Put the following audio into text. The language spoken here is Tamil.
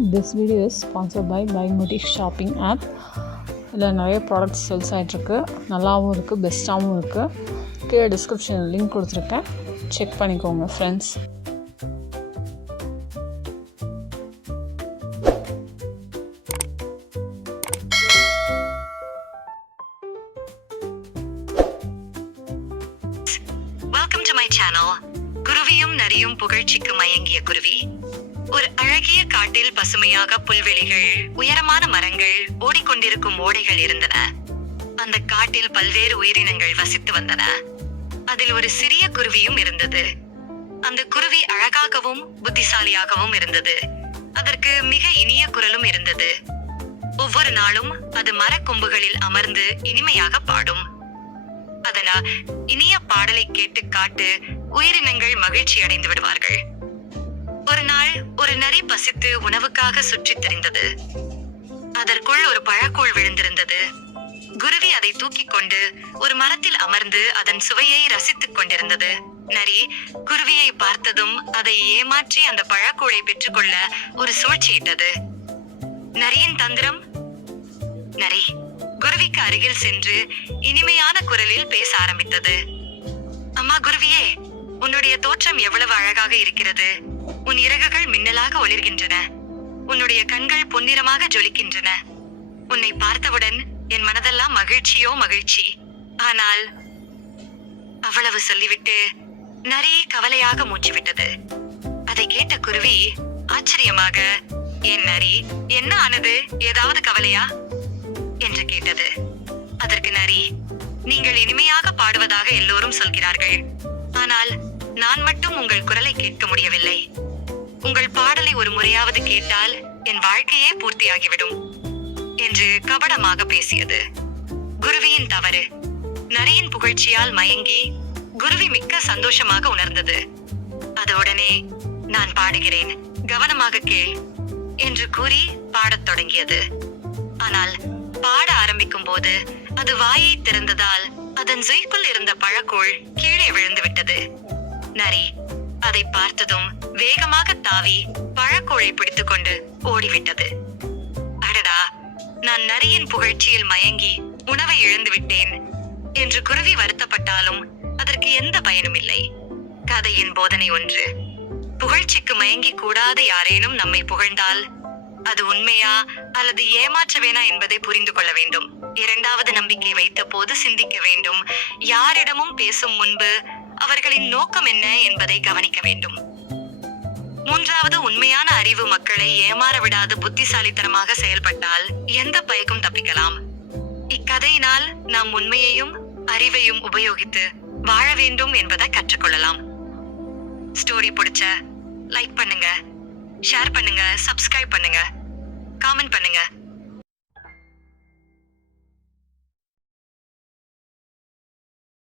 This video is sponsored by Buymotif shopping app. இதில் நிறைய ப்ராடக்ட்ஸ் சேல்ஸ் ஆகிட்ருக்கு, நல்லாவும் இருக்குது, பெஸ்ட்டாகவும் இருக்குது. கீழே டிஸ்கிரிப்ஷனில் லிங்க் கொடுத்துருக்கேன், செக் பண்ணிக்கோங்க friends. Welcome to my channel. குருவியும் நரியும் புகழ்ச்சிக்கு மயங்கிய குருவி. ஒரு அழகிய காட்டில் பசுமையாக புல்வெளிகள், உயரமான மரங்கள், ஓடிக்கொண்டிருக்கும் ஓடைகள் இருந்தன. அந்த காட்டில் பல்வேறு உயிரினங்கள் வசித்து வந்தன. அதில் ஒரு சிறிய குருவியும் இருந்தது. அந்த குருவி அழகாகவும் புத்திசாலியாகவும் இருந்தது. அதற்கு மிக இனிய குரலும் இருந்தது. ஒவ்வொரு நாளும் அது மரக்கொம்புகளில் அமர்ந்து இனிமையாக பாடும். அதனால் இனிய பாடலை கேட்டு காட்டு உயிரினங்கள் மகிழ்ச்சி அடைந்து விடுவார்கள். ஒரு நாள் ஒரு நரி பசித்து உணவுக்காக சுற்றித் திரிந்தது. அதற்குள் ஒரு பழக்கூழ் விழுந்திருந்தது. குருவி அதை தூக்கிக் கொண்டு ஒரு மரத்தில் அமர்ந்து அதன் சுவையை ரசித்துக் கொண்டிருந்தது. நரி குருவியை பார்த்ததும் அதை ஏமாற்றி அந்த பழக்கூழை பெற்றுக்கொள்ள ஒரு சூழ்ச்சியிட்டது. நரியின் தந்திரம். நரி குருவிக்கு அருகில் சென்று இனிமையான குரலில் பேச ஆரம்பித்தது. அம்மா குருவியே, உன்னுடைய தோற்றம் எவ்வளவு அழகாக இருக்கிறது. உன் இறகுகள் மின்னலாக ஒளிர்கின்றன. உன்னுடைய கண்கள் பொன்னிறமாக ஜொலிக்கின்றன. உன்னை பார்த்தவுடன் என் மனதெல்லாம் மகிழ்ச்சியோ மகிழ்ச்சி. ஆனால் அவ்வளவு சொல்லிவிட்டு நரி கவலையாக மூச்சுவிட்டது. அதை கேட்ட குருவி ஆச்சரியமாக, என் நரி, என்ன ஆனது, ஏதாவது கவலையா என்று கேட்டது. அதற்கு நரி, நீங்கள் இனிமையாக பாடுவதாக எல்லோரும் சொல்கிறார்கள். ஆனால் நான் மட்டும் உங்கள் குரலை கேட்க முடியவில்லை. உங்கள் பாடலை ஒரு முறையாவது கேட்டால் என் வாழ்க்கையே பூர்த்தியாகிவிடும் என்று கபடமாக பேசியது. குருவியின் தவறு. நரியின் புகழ்ச்சியால் மயங்கி குருவி மிக்க சந்தோஷமாக உணர்ந்தது. அது உடனே, நான் பாடுகிறேன், கவனமாக கேள் என்று கூறி பாடத் தொடங்கியது. ஆனால் பாட ஆரம்பிக்கும் போது அது வாயை திறந்ததால் அதன் சுய்க்குள் இருந்த பழக்கூழ் கீழே விழுந்து விட்டது. நரி அதை பார்த்ததும் வேகமாக தாவி பழக்கூழை பிடித்துக் கொண்டு ஓடிவிட்டது. அடடா, நான் நரியின் புகழ்ச்சியில் மயங்கி உணவை இழந்து விட்டேன் என்று குருவி வருத்தப்பட்டாலும் அதற்கு எந்த பயனும் இல்லை. கதையின் போதனை ஒன்று. புகழ்ச்சிக்கு மயங்கி கூடாது யாரேனும் நம்மை புகழ்ந்தால் அது உண்மையா அல்லது ஏமாற்றவேனா என்பதை புரிந்து கொள்ள வேண்டும். இரண்டாவது நம்பிக்கை வைத்த போது சிந்திக்க வேண்டும். யாரிடமும் பேசும் முன்பு அவர்களின் நோக்கம் என்ன என்பதை கவனிக்க வேண்டும். மூன்றாவது, உண்மையான அறிவு மக்களை ஏமாற விடாது புத்திசாலித்தனமாக செயல்பட்டால் எந்த பயக்கும் தப்பிக்கலாம். இக்கதையினால் நாம் உண்மையையும் அறிவையும் உபயோகித்து வாழ வேண்டும் என்பதை கற்றுக்கொள்ளலாம். ஸ்டோரி பிடிச்ச லைக் பண்ணுங்க, ஷேர் பண்ணுங்க, சப்ஸ்கிரைப் பண்ணுங்க, காமெண்ட் பண்ணுங்க.